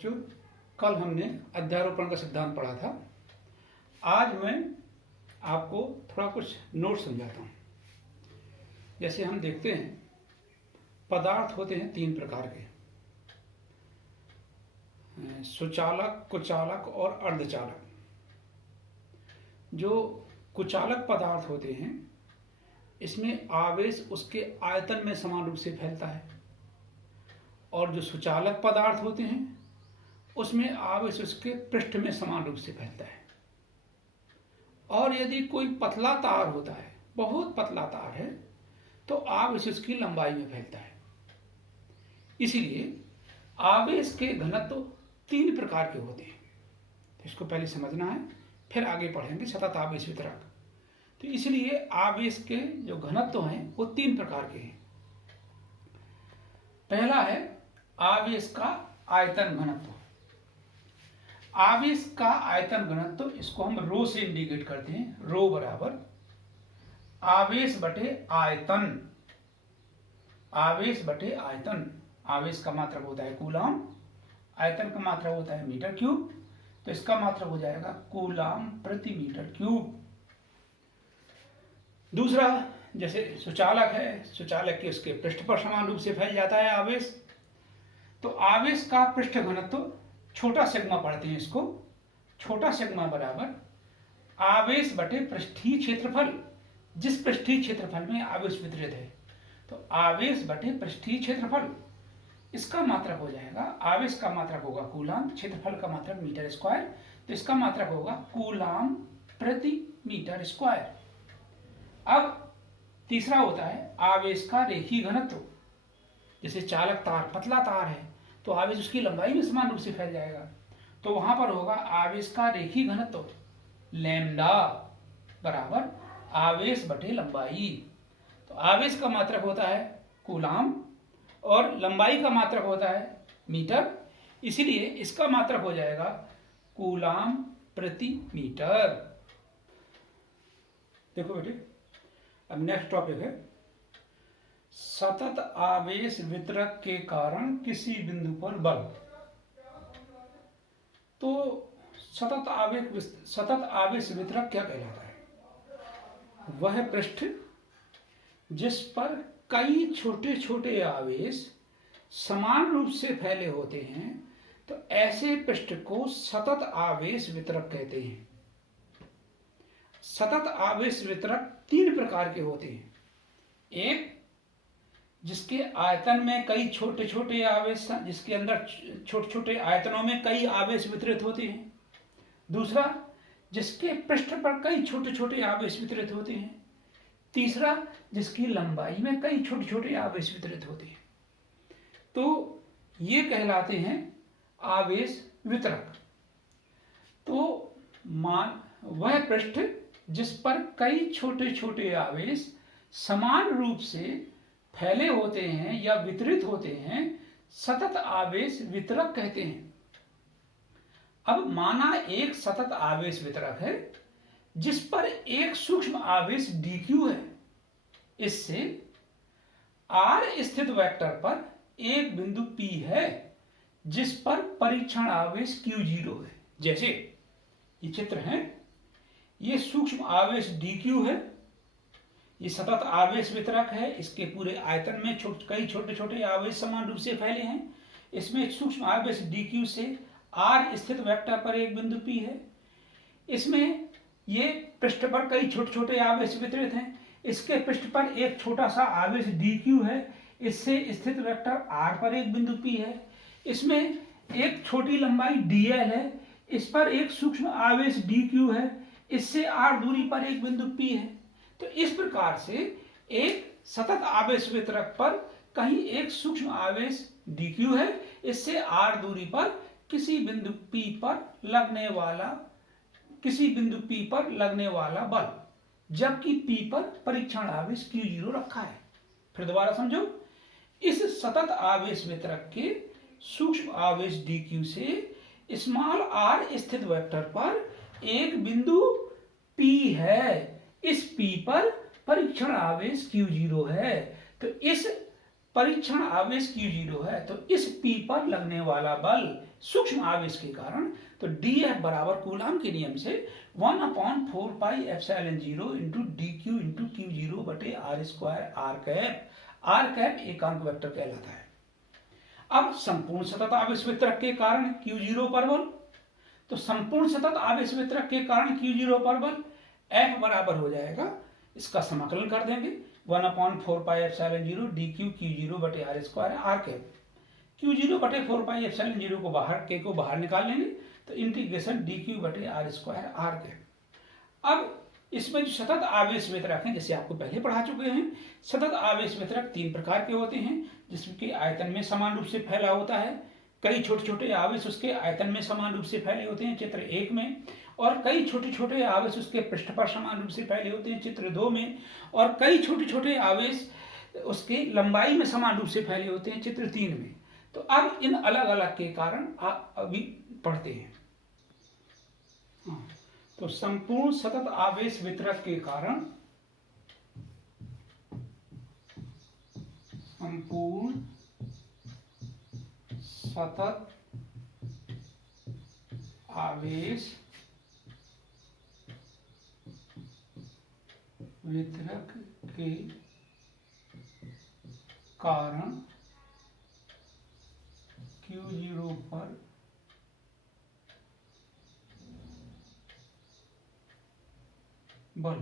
बच्चों, कल हमने अध्यारोपण का सिद्धांत पढ़ा था। आज मैं आपको थोड़ा कुछ नोट समझाता हूँ। जैसे हम देखते हैं, पदार्थ होते हैं तीन प्रकार के, सुचालक, कुचालक और अर्धचालक। जो कुचालक पदार्थ होते हैं, इसमें आवेश उसके आयतन में समान रूप से फैलता है, और जो सुचालक पदार्थ होते हैं उसमें आवेश उसके पृष्ठ में समान रूप से फैलता है। और यदि कोई पतला तार होता है, बहुत पतला तार है, तो आवेश उसकी लंबाई में फैलता है। इसीलिए आवेश के घनत्व तीन प्रकार के होते हैं। तो इसको पहले समझना है, फिर आगे पढ़ेंगे सतत आवेश वितरक। तो इसलिए आवेश के जो घनत्व हैं वो तीन प्रकार के हैं। पहला है आवेश का आयतन घनत्व। आवेश का आयतन घनत्व, इसको हम रो से इंडिकेट करते हैं। रो बराबर आवेश बटे आयतन। आवेश बटे आयतन। आवेश का मात्रक होता है कूलाम, आयतन का मात्रक होता है मीटर क्यूब, तो इसका मात्रक हो जाएगा कूलाम प्रति मीटर क्यूब। दूसरा, जैसे सुचालक है, सुचालक के उसके पृष्ठ पर समान रूप से फैल जाता है आवेश, तो आवेश का पृष्ठ घनत्व छोटा सिग्मा पढ़ते हैं इसको। छोटा सिग्मा बराबर आवेश बटे पृष्ठीय क्षेत्रफल। जिस पृष्ठीय क्षेत्रफल में आवेश वितरित है, तो आवेश बटे पृष्ठीय क्षेत्रफल, इसका मात्रक हो जाएगा, आवेश का मात्रक होगा कूलाम, क्षेत्रफल का मात्रक मीटर स्क्वायर, तो इसका मात्रक होगा कूलाम प्रति मीटर स्क्वायर। अब तीसरा होता है आवेश का रेखीय घनत्व। जैसे चालक तार, पतला तार है, तो आवेश उसकी लंबाई में समान रूप से फैल जाएगा, तो वहां पर होगा आवेश का रेखीय घनत्व लैम्डा बराबर आवेश बटे लंबाई। तो आवेश का मात्रक होता है कूलाम और लंबाई का मात्रक होता है मीटर, इसीलिए इसका मात्रक हो जाएगा कूलाम प्रति मीटर। देखो बेटे, अब नेक्स्ट टॉपिक है सतत आवेश वितरक के कारण किसी बिंदु पर बल। तो सतत आवेश वितरक क्या कहलाता है? वह पृष्ठ जिस पर कई छोटे छोटे आवेश समान रूप से फैले होते हैं, तो ऐसे पृष्ठ को सतत आवेश वितरक कहते हैं। सतत आवेश वितरक तीन प्रकार के होते हैं। एक, जिसके आयतन में कई छोटे छोटे आवेश, जिसके अंदर छोटे छोटे आयतनों में कई आवेश वितरित होते हैं। दूसरा, जिसके पृष्ठ पर कई छोटे छोटे आवेश वितरित होते हैं। तीसरा, जिसकी लंबाई में कई छोटे छोटे आवेश वितरित होते हैं। तो ये कहलाते हैं आवेश वितरक। तो वह पृष्ठ जिस पर कई छोटे छोटे आवेश समान रूप से फैले होते हैं या वितरित होते हैं, सतत आवेश वितरक कहते हैं। अब माना एक सतत आवेश वितरक है जिस पर एक सूक्ष्म आवेश dq है। इससे r स्थित वेक्टर पर एक बिंदु P है जिस पर परीक्षण आवेश q0 है। जैसे ये चित्र है, ये सूक्ष्म आवेश dq है, ये सतत आवेश वितरक है, इसके पूरे आयतन में कई छोटे छोटे आवेश समान रूप से फैले हैं। इसमें सूक्ष्म आवेश dq से r स्थित वेक्टर पर एक बिंदु P है। इसमें ये पृष्ठ पर कई छोटे छोटे आवेश वितरित हैं। इसके पृष्ठ पर एक छोटा सा आवेश dq है, इससे स्थित वेक्टर r पर एक बिंदु P है। इसमें एक छोटी लंबाई dl है, इस पर एक सूक्ष्म आवेश dq है, इससे r दूरी पर एक बिंदु P है। तो इस प्रकार से एक सतत आवेश वितरक पर कहीं एक सूक्ष्म आवेश dq है, इससे r दूरी पर किसी बिंदु P पर लगने वाला बल, जबकि P पर परीक्षण आवेश q0 रखा है। फिर दोबारा समझो, इस सतत आवेश वितरक के सूक्ष्म आवेश dq से स्मॉल r स्थित वेक्टर पर एक बिंदु P है। इस P पर परीक्षण आवेश q0 है। तो इस परीक्षण आवेश q0 है, तो इस P पर लगने वाला बल सूक्ष्म आवेश के कारण, तो dF बराबर कूलाम के नियम से 1/4 pi epsilon 0 into dq into q0 बटे r स्क्वायर r कैप एकांक वेक्टर कहलाता है। अब संपूर्ण सतत आवेश वितरक के कारण q0 पर बल, तो संपूर्ण सतत आवेश वितरक के कारण q0 पर बल F बराबर हो जाएगा, इसका समाकलन कर देंगे 1/4 पाई एप्सिलॉन 0 dq q0 बटे r square r cap, q0 बटे 4 पाई एप्सिलॉन 0 को बाहर निकाल लेंगे, तो इंटीग्रेशन dq बटे r स्क्वायर r कैप। अब इसमें जो सतत आवेश वितरक हैं, जैसे आपको पहले पढ़ा चुके हैं, सतत आवेश वितरक 3 प्रकार के होते हैं, जिसके आयतन में समान रूप से फैला होता है, कई छोटे छोटे आवेश उसके आयतन में समान रूप से फैले होते हैं चित्र 1 में, और कई छोटे छोटे आवेश उसके पृष्ठ पर समान रूप से फैले होते हैं चित्र 2 में, और कई छोटे छोटे आवेश उसके लंबाई में समान रूप से फैले होते हैं चित्र 3 में। तो अब इन अलग अलग के कारण आप अभी पढ़ते हैं। हाँ, तो संपूर्ण सतत आवेश वितरक के कारण, संपूर्ण सतत आवेश वितरक के कारण q0 पर बल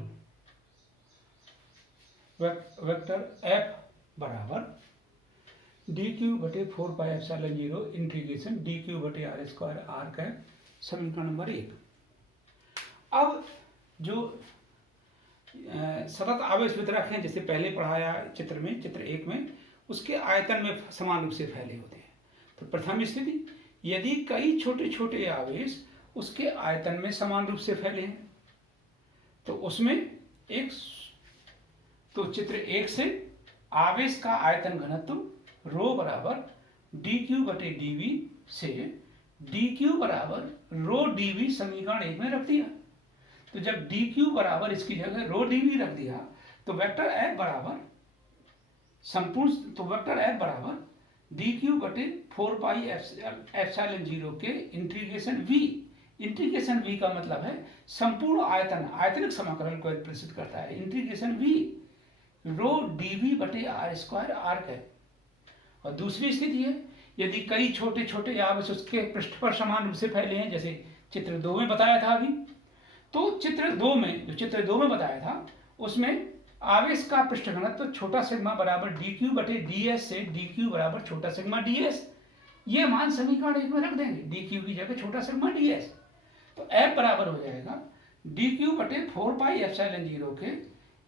वेक्टर F बराबर dq बटे 4 पाई एप्सिलॉन 0 इंटीग्रेशन dq बटे r स्क्वायर r कैप, समीकरण नंबर 1। अब जो सतत आवेश वितरक हैं, जैसे पहले पढ़ाया चित्र 1 में, उसके आयतन में समान रूप से फैले होते हैं। तो प्रथम स्थिति, यदि कई छोटे छोटे आवेश उसके आयतन में समान रूप से फैले हैं, तो उसमें एक, तो चित्र 1 से आवेश का आयतन घनत्व रो बराबर dq बटे dv से dq बराबर रो dv समीकरण 1 में रख दिया। तो जब dq बराबर इसकी जगह रो dv रख दिया, तो वेक्टर F बराबर संपूर्ण, तो वेक्टर F बराबर dq बटे 4 पाई एप्सिलॉन 0 के इंटीग्रेशन v, इंटीग्रेशन v का मतलब है संपूर्ण आयतन, आयतनिक समाकलन को प्रदर्शित करता है, इंटीग्रेशन v रो dv बटे r स्क्वायर r कैप। और दूसरी स्थिति है, यदि कई छोटे छोटे आवेश उसके पृष्ठ पर समान रूप से फैले हैं, जैसे चित्र 2 में बताया था अभी, तो चित्र 2 में बताया था, उसमें आवेश का पृष्ठ घनत्व तो छोटा सिग्मा बराबर dq बटे ds से dq बराबर छोटा सिग्मा ds, ये मान समीकरण 1 में रख देंगे, dq की जगह छोटा सिग्मा ds। तो F बराबर हो जाएगा dq बटे 4 पाई एप्सिलॉन 0 के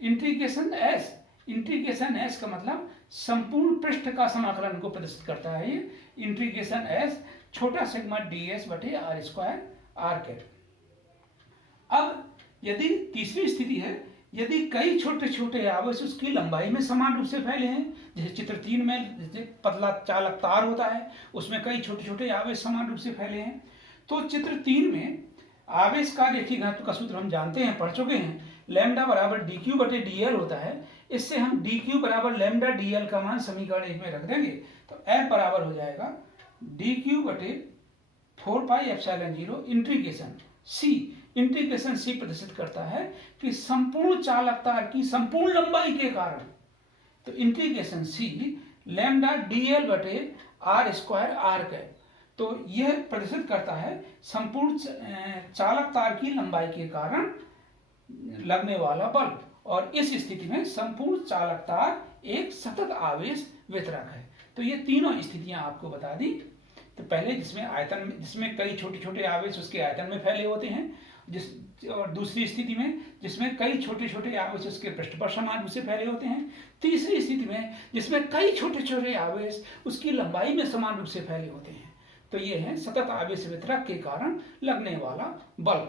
इंटीग्रेशन s, इंटीग्रेशन s का मतलब संपूर्ण पृष्ठ का समाकलन को प्रदर्शित करता है, ये इंटीग्रेशन s छोटा सिग्मा ds बटे r स्क्वायर r कैप। अब यदि तीसरी स्थिति है, यदि कई छोटे छोटे आवेश उसकी लंबाई में समान रूप से फैले हैं, जैसे चित्र 3 में जैसे पतला चालक तार होता है, उसमें कई छोटे छोटे आवेश समान रूप से फैले हैं, तो चित्र 3 में आवेश का रेखीय घनत्व का सूत्र हम जानते हैं, पढ़ चुके हैं, लैम्डा बराबर dq बटे dl होता है। इससे हम dq बराबर लैम्डा dl का मान समीकरण 1 में रख देंगे, तो F बराबर हो जाएगा dq बटे 4 pi epsilon 0 integration c, integration c प्रदर्शित करता है कि संपूर्ण चालक तार की संपूर्ण लंबाई के कारण, तो इंटीग्रेशन c लैम्डा dl बटे r स्क्वायर r कैप। तो यह प्रदर्शित करता है संपूर्ण चालक तार की लंबाई के कारण लगने वाला बल, और इस स्थिति में संपूर्ण चालक तार एक सतत आवेश वितरक है। तो ये तीनों स्थितियां आपको बता दी। तो पहले जिसमें कई छोटे छोटे आवेश उसके आयतन में फैले होते हैं, और दूसरी स्थिति में जिसमें कई छोटे छोटे आवेश उसके पृष्ठ पर समान रूप से फैले होते हैं, तीसरी स्थिति में जिसमें कई छोटे छोटे आवेश उसकी लंबाई में समान रूप से फैले होते हैं। तो ये है सतत आवेश वितरक के कारण लगने वाला बल।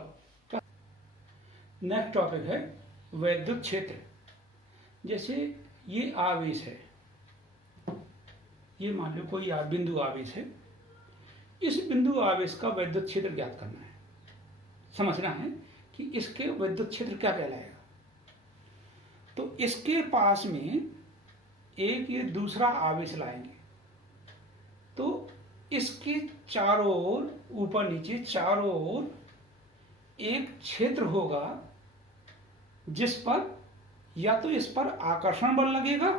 नेक्स्ट टॉपिक है वैद्युत क्षेत्र। जैसे ये आवेश है, ये मान लो कोई बिंदु आवेश है, इस बिंदु आवेश का वैद्युत क्षेत्र ज्ञात करना है, समझना है कि इसके वैद्युत क्षेत्र क्या कहलाएगा। तो इसके पास में एक ये दूसरा आवेश लाएंगे, तो इसके चारों ओर, ऊपर नीचे चारों ओर एक क्षेत्र होगा जिस पर या तो इस पर आकर्षण बल लगेगा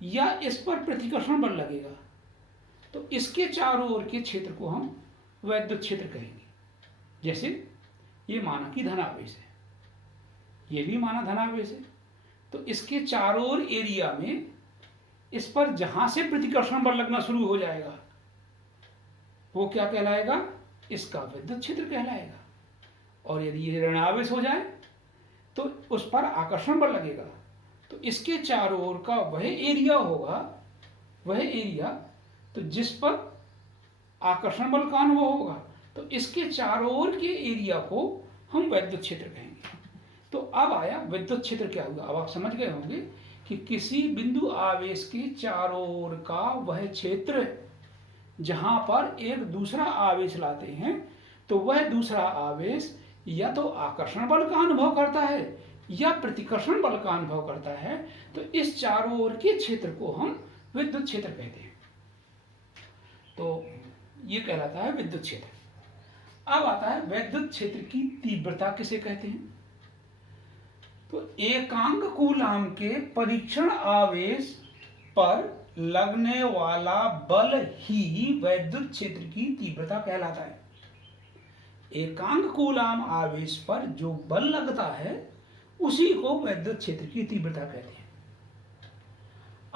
या इस पर प्रतिकर्षण बल लगेगा। तो इसके चारों ओर के क्षेत्र को हम वैद्युत क्षेत्र कहेंगे। जैसे ये माना कि धनावेश है, ये भी माना धनावेश है, तो इसके चारों ओर एरिया में इस पर जहां से प्रतिकर्षण बल लगना शुरू हो जाएगा वो क्या कहलाएगा? इसका विद्युत क्षेत्र कहलाएगा। और यदि ये ऋणावेश हो जाए तो उस पर आकर्षण बल लगेगा, तो इसके चारों ओर का वह एरिया होगा, वह एरिया तो जिस पर आकर्षण बल का अनुभव होगा, तो इसके चारों ओर के एरिया को हम वैद्युत क्षेत्र कहेंगे। तो अब आया विद्युत क्षेत्र क्या हुआ। अब आप समझ गए होंगे कि किसी बिंदु आवेश के चारों ओर का वह क्षेत्र जहां पर एक दूसरा आवेश लाते हैं तो वह दूसरा आवेश या तो आकर्षण बल का अनुभव करता है या प्रतिकर्षण बल का अनुभव करता है, तो इस चारों ओर के क्षेत्र को हम विद्युत क्षेत्र कहते हैं। तो ये कहलाता है विद्युत क्षेत्र। अब आता है विद्युत क्षेत्र की तीव्रता किसे कहते हैं। तो एकांक कूलाम के परीक्षण आवेश पर लगने वाला बल ही वैद्युत क्षेत्र की तीव्रता कहलाता है। एकांक कूलाम आवेश पर जो बल लगता है उसी को वैद्युत क्षेत्र की तीव्रता कहते हैं।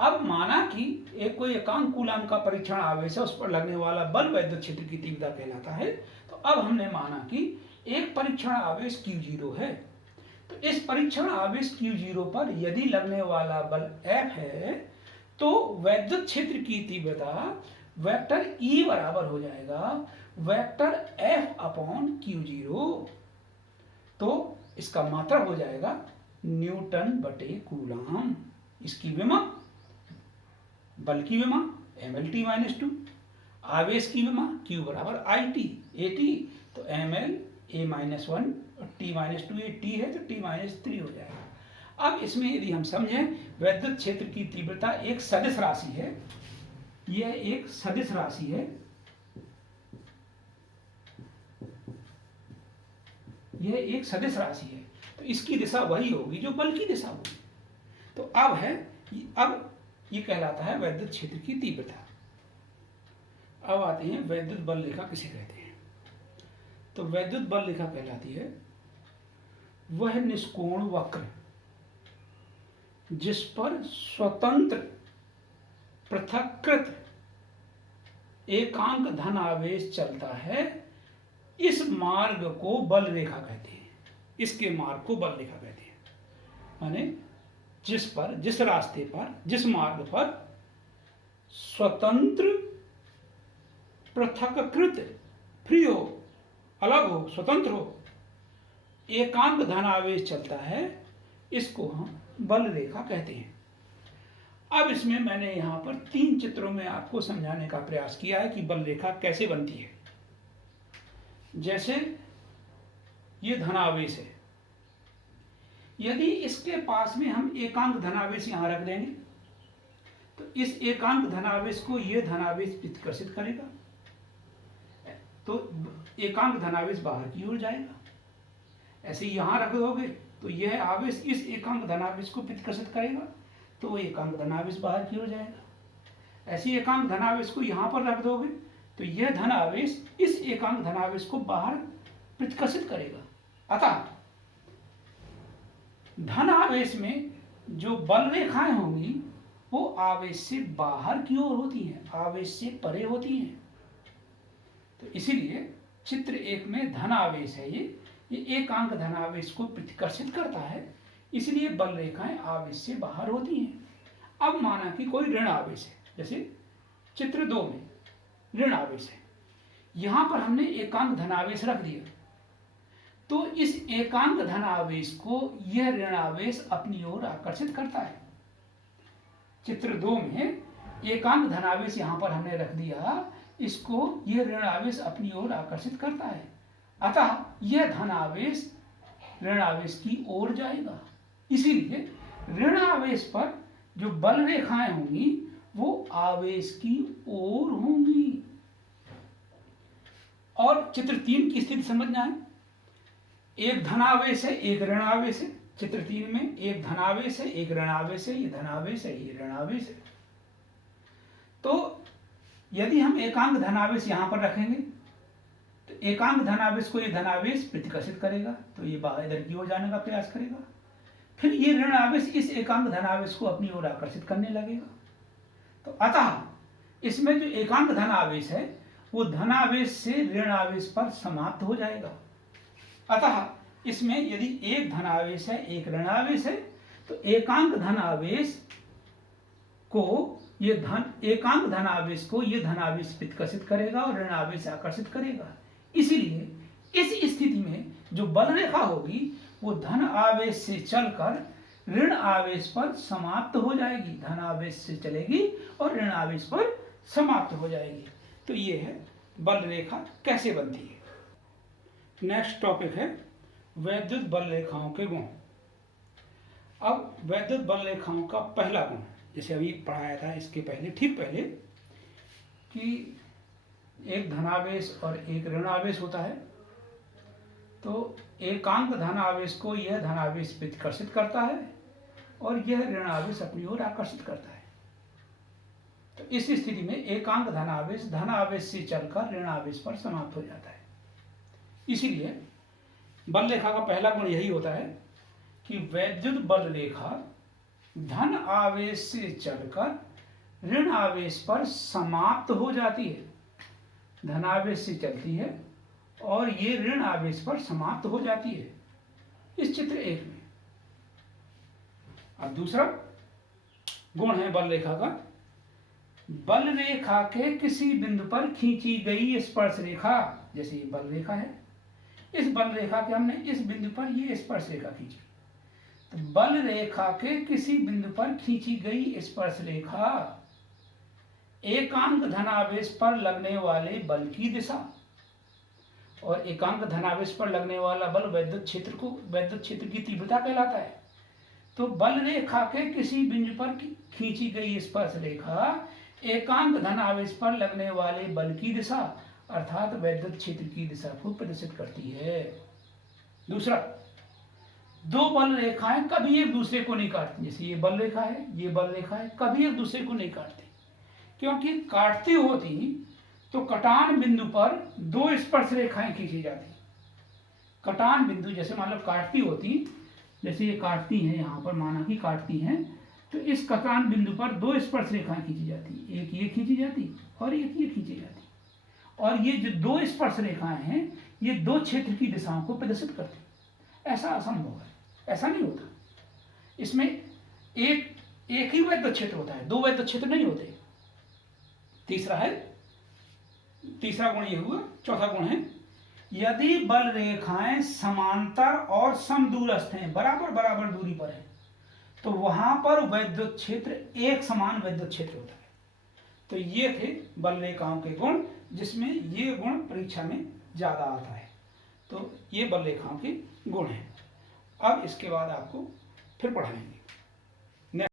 अब माना कि एक कोई एकांक कूलाम का परीक्षण आवेश है, उस पर लगने वाला बल वैद्युत क्षेत्र की तीव्रता कहलाता है। तो अब हमने माना कि एक परीक्षण आवेश Q0 है, तो इस परीक्षण आवेश Q0 पर यदि लगने वाला बल F है तो वैद्युत क्षेत्र की तीव्रता वेक्टर E बराबर हो जाएगा वेक्टर F अपॉन Q0। तो इसका मात्रक हो जाएगा न्यूटन बटे कूलाम। इसकी विमा बल की विमा mlt माइनस 2, आवेश की विमा Q बराबर IT AT, तो ml a माइनस 1 और t माइनस 2, ये t है तो t माइनस 3 हो जाएगा। अब इसमें यदि हम समझें वैद्युत क्षेत्र की तीव्रता एक सदिश राशि है, यह एक सदिश राशि है, यह एक सदिश राशि है, तो इसकी दिशा वही होगी जो बल की दिशा होगी। तो अब ये कहलाता है वैद्युत क्षेत्र की तीव्रता। अब आते हैं वैद्युत बल रेखा किसे कहते हैं। तो वैद्युत बल रेखा कहलाती है वह निष्कोण वक्र जिस पर स्वतंत्र पृथक्कृत एकांक धन आवेश चलता है, इस मार्ग को बल रेखा कहते हैं। इसके मार्ग को बल रेखा कहते हैं। माने जिस रास्ते पर, जिस मार्ग पर स्वतंत्र पृथक्कृत, फ्री हो, अलग हो, स्वतंत्र हो, एकांक धन आवेश चलता है, इसको हम बल रेखा कहते हैं। अब इसमें मैंने यहां पर 3 चित्रों में आपको समझाने का प्रयास किया है कि बल रेखा कैसे बनती है। जैसे ये धनावेश है, यदि इसके पास में हम एकांक धनावेश यहां रख देंगे तो इस एकांक धनावेश को यह धनावेश प्रतिकर्षित करेगा, तो एकांक धनावेश बाहर की ओर जाएगा। ऐसे यहां रख दोगे तो यह आवेश इस एकांक धनावेश को प्रतिकर्षित करेगा, तो एकांक धनावेश बाहर की ओर जाएगा। ऐसे एकांक धनावेश को यहां पर रख दोगे तो यह धनावेश इस एकांक धनावेश को बाहर प्रतिकर्षित करेगा। अतः धन आवेश में जो बल रेखाएं होंगी वो आवेश से बाहर की ओर होती हैं, आवेश से परे होती हैं। तो इसीलिए चित्र 1 में धन आवेश है, ये एकांक धनावेश को प्रतिकर्षित करता है, इसलिए बल रेखाएं आवेश से बाहर होती हैं। अब माना कि कोई ऋण आवेश है, जैसे चित्र 2 में ऋण आवेश है, यहां पर हमने एकांक धनावेश रख दिया, तो इस एकांक धनावेश को यह ऋण आवेश अपनी ओर आकर्षित करता है। चित्र 2 में एकांक धनावेश यहां पर हमने रख दिया, इसको यह ऋण आवेश अपनी ओर आकर्षित करता है, अतः यह धन आवेश ऋण आवेश की ओर जाएगा। इसीलिए ऋण आवेश पर जो बल रेखाएं होंगी वो आवेश की ओर होंगी। और चित्र 3 की स्थिति समझना है। एक धनावेश है, एक ऋणावेश है। चित्र 3 में एक धनावेश है, एक ऋणावेश है, ये धनावेश है, ये ऋणावेश है। तो यदि हम एकांक धनावेश यहां पर रखेंगे तो एकांक धनावेश को ये धनावेश प्रतिकर्षित करेगा, तो ये बाहर इधर की ओर जाने का प्रयास करेगा। फिर ये ऋणावेश इस एकांक धनावेश को अपनी ओर आकर्षित करने लगेगा। तो अतः इसमें जो एकांक धनावेश है वो धनावेश से ऋणावेश पर समाप्त हो जाएगा। अतः इसमें यदि एक धनावेश है, एक ऋणावेश है, तो एकांक धनावेश को एकांक धनावेश को ये धनावेश प्रतिकर्षित करेगा और ऋणावेश आकर्षित करेगा। इसीलिए इस स्थिति में जो बल रेखा होगी वो धन आवेश से चलकर ऋण आवेश पर समाप्त हो जाएगी। धन आवेश से चलेगी और ऋण आवेश पर समाप्त हो जाएगी। तो ये है बल रेखा कैसे बनती है। नेक्स्ट टॉपिक है वैद्युत बल रेखाओं के गुण। अब वैद्युत बल रेखाओं का पहला गुण, जैसे अभी पढ़ाया था इसके पहले, ठीक पहले, कि एक धनावेश और एक ऋणावेश होता है। तो एकांक धनावेश को यह धनावेश प्रतिकर्षित करता है और यह ऋणावेश अपनी ओर आकर्षित करता है। तो इस स्थिति में एकांक धनावेश धनावेश से चलकर ऋणावेश पर समाप्त हो जाता है। इसीलिए बल रेखा का पहला गुण यही होता है कि वैद्युत बल रेखा धन आवेश से चलकर ऋण आवेश पर समाप्त हो जाती है। धनावेश से चलती है और ये ऋण आवेश पर समाप्त हो जाती है, इस चित्र 1 में। अब दूसरा गुण है बल रेखा का, बल रेखा के किसी बिंदु पर खींची गई स्पर्श रेखा। जैसे ये बल रेखा है, इस बल रेखा के हमने इस बिंदु पर ये स्पर्श रेखा खींची, तो बल रेखा के किसी बिंदु पर खींची गई स्पर्श रेखा एकांक धनावेश पर लगने वाले बल की दिशा, और एकांक धनावेश पर लगने वाला बल वैद्युत क्षेत्र की तीव्रता कहलाता है। तो बल रेखा के किसी बिंदु पर खींची गई स्पर्श रेखा एकांक धनावेश पर लगने वाले बल की दिशा अर्थात वैद्युत क्षेत्र की दिशा को प्रदर्शित करती है। दूसरा, दो बल रेखाएं कभी एक दूसरे को नहीं काटती। जैसे ये बल रेखा है, ये बल रेखा है, कभी एक दूसरे को नहीं काटती, क्योंकि काटती होती तो कटान बिंदु पर दो स्पर्श रेखाएं खींची जाती। कटान बिंदु जैसे मान लो काटती होती, जैसे ये काटती हैं, यहाँ पर माना कि काटती हैं, तो इस कटान बिंदु पर दो स्पर्श रेखाएं खींची जाती, एक ये खींची जाती और एक ये खींची जाती। और ये जो दो स्पर्श रेखाएं हैं ये दो क्षेत्र की दिशाओं को प्रदर्शित करती। ऐसा असंभव है, ऐसा नहीं होता। इसमें एक ही वैद्युत क्षेत्र होता है, दो वैद्युत क्षेत्र नहीं होते। तीसरा गुण ये हुआ। चौथा गुण है, यदि बल रेखाएं समांतर और समदूरस्थ हैं, बराबर बराबर दूरी पर है, तो वहां पर वैद्युत क्षेत्र एक समान वैद्युत क्षेत्र होता है। तो ये थे बल रेखाओं के गुण, जिसमें ये गुण परीक्षा में ज्यादा आता है। तो ये बल रेखाओं के गुण हैं। अब इसके बाद आपको फिर पढ़ाएंगे।